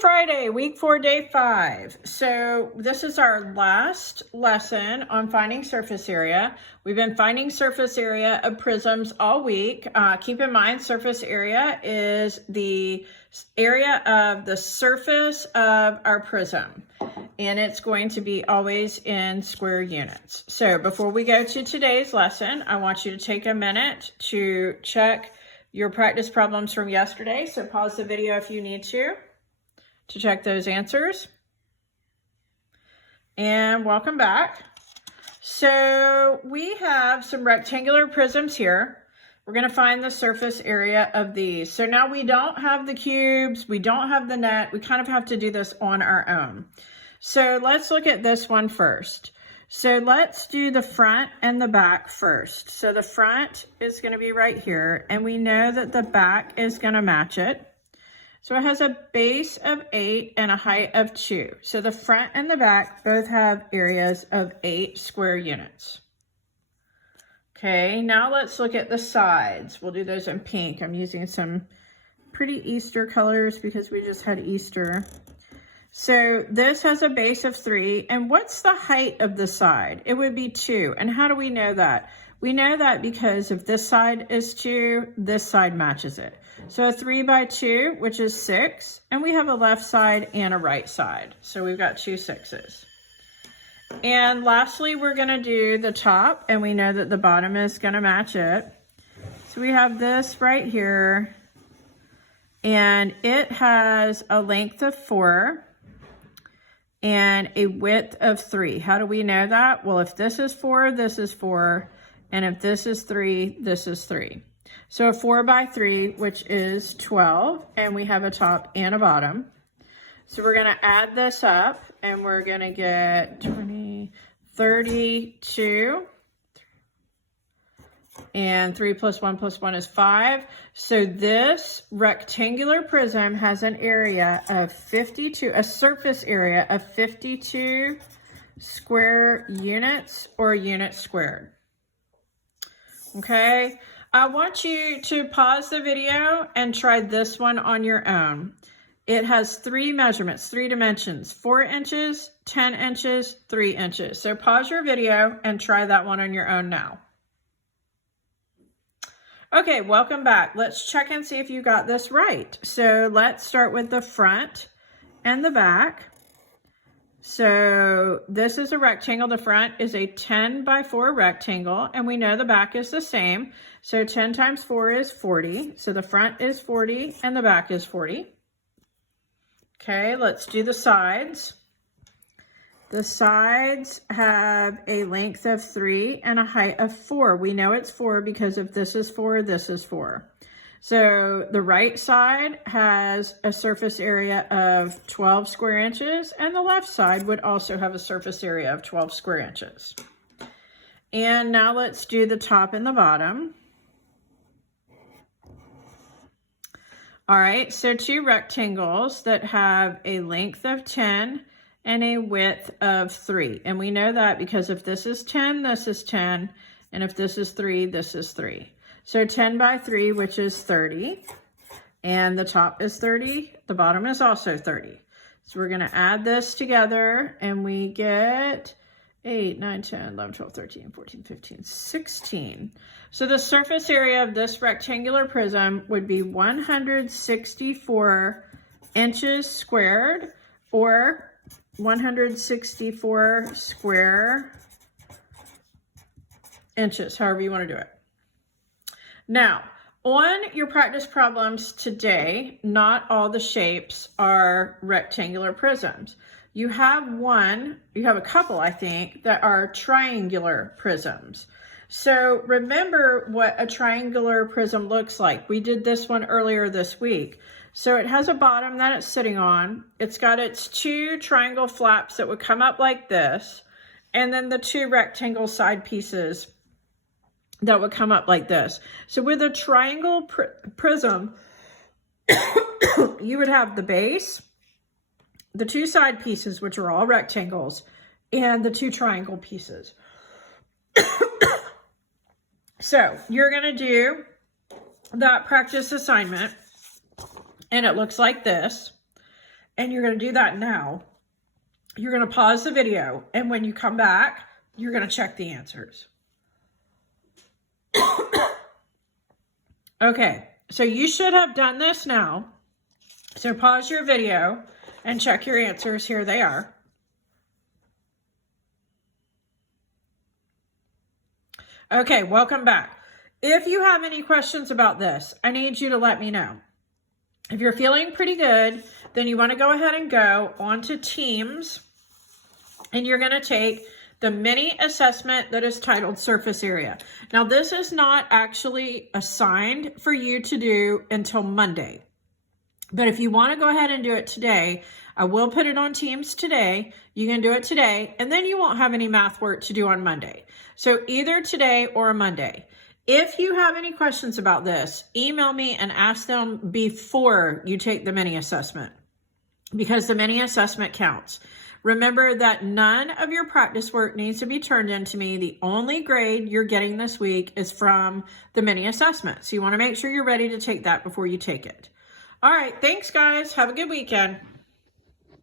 Friday, week 4, day 5. So this is our last lesson on finding surface area. We've been finding surface area of prisms all week. Keep in mind, surface area is the area of the surface of our prism. And it's going to be always in square units. So before we go to today's lesson, I want you to take a minute to check your practice problems from yesterday. So pause the video if you need to check those answers. And welcome back. So we have some rectangular prisms here. We're going to find the surface area of these. So now we don't have the cubes, we don't have the net, we kind of have to do this on our own. So let's look at this one first. So let's do the front and the back first. So the front is going to be right here, and we know that the back is going to match it. So it has a base of 8 and a height of 2. So the front and the back both have areas of 8 square units. Okay, now let's look at the sides. We'll do those in pink. I'm using some pretty Easter colors because we just had Easter. So this has a base of 3. And what's the height of the side? It would be 2. And how do we know that? We know that because if this side is 2, this side matches it. So a 3 by 2, which is 6, and we have a left side and a right side. So we've got 2 6s. And lastly, we're going to do the top, and we know that the bottom is going to match it. So we have this right here, and it has a length of 4 and a width of 3. How do we know that? Well, if this is 4, this is 4, and if this is 3, this is 3. So a 4 by 3, which is 12, and we have a top and a bottom. So we're going to add this up, and we're going to get 20, 32, and 3 plus 1 plus 1 is 5. So this rectangular prism has an area of 52, a surface area of 52 square units, or units squared. Okay. I want you to pause the video and try this one on your own. It has 3 measurements, 3 dimensions, 4 inches, 10 inches, 3 inches. So pause your video and try that one on your own now. Okay, welcome back. Let's check and see if you got this right. So let's start with the front and the back. So this is a rectangle. The front is a 10 by 4 rectangle, and we know the back is the same. So 10 times 4 is 40. So the front is 40 and the back is 40. Okay, let's do the sides. The sides have a length of 3 and a height of 4. We know it's 4 because if this is 4, this is 4. So the right side has a surface area of 12 square inches, and the left side would also have a surface area of 12 square inches. And now let's do the top and the bottom. All right, so 2 rectangles that have a length of 10 and a width of 3. And we know that because if this is 10, this is 10, and if this is 3, this is 3. So 10 by 3, which is 30, and the top is 30, the bottom is also 30. So we're going to add this together, and we get 8, 9, 10, 11, 12, 13, 14, 15, 16. So the surface area of this rectangular prism would be 164 inches squared, or 164 square inches, however you want to do it. Now, on your practice problems today, not all the shapes are rectangular prisms. You have a couple, I think, that are triangular prisms. So remember what a triangular prism looks like. We did this one earlier this week. So it has a bottom that it's sitting on. It's got its 2 triangle flaps that would come up like this, and then the 2 rectangle side pieces that would come up like this. So with a triangle prism, you would have the base, the 2 side pieces, which are all rectangles, and the 2 triangle pieces. So you're going to do that practice assignment, and it looks like this. and you're going to do that now. You're going to pause the video, and when you come back, you're going to check the answers. Okay, so you should have done this now. So pause your video and check your answers. Here they are. Okay, welcome back. If you have any questions about this, I need you to let me know. If you're feeling pretty good, then you want to go ahead and go onto Teams, and you're going to take the mini assessment that is titled Surface Area. Now, this is not actually assigned for you to do until Monday. But if you want to go ahead and do it today, I will put it on Teams today. You can do it today, and then you won't have any math work to do on Monday. So either today or Monday. If you have any questions about this, email me and ask them before you take the mini assessment, because the mini assessment counts. Remember that none of your practice work needs to be turned into me. The only grade you're getting this week is from the mini assessment. So you want to make sure you're ready to take that before you take it. All right, thanks guys. Have a good weekend.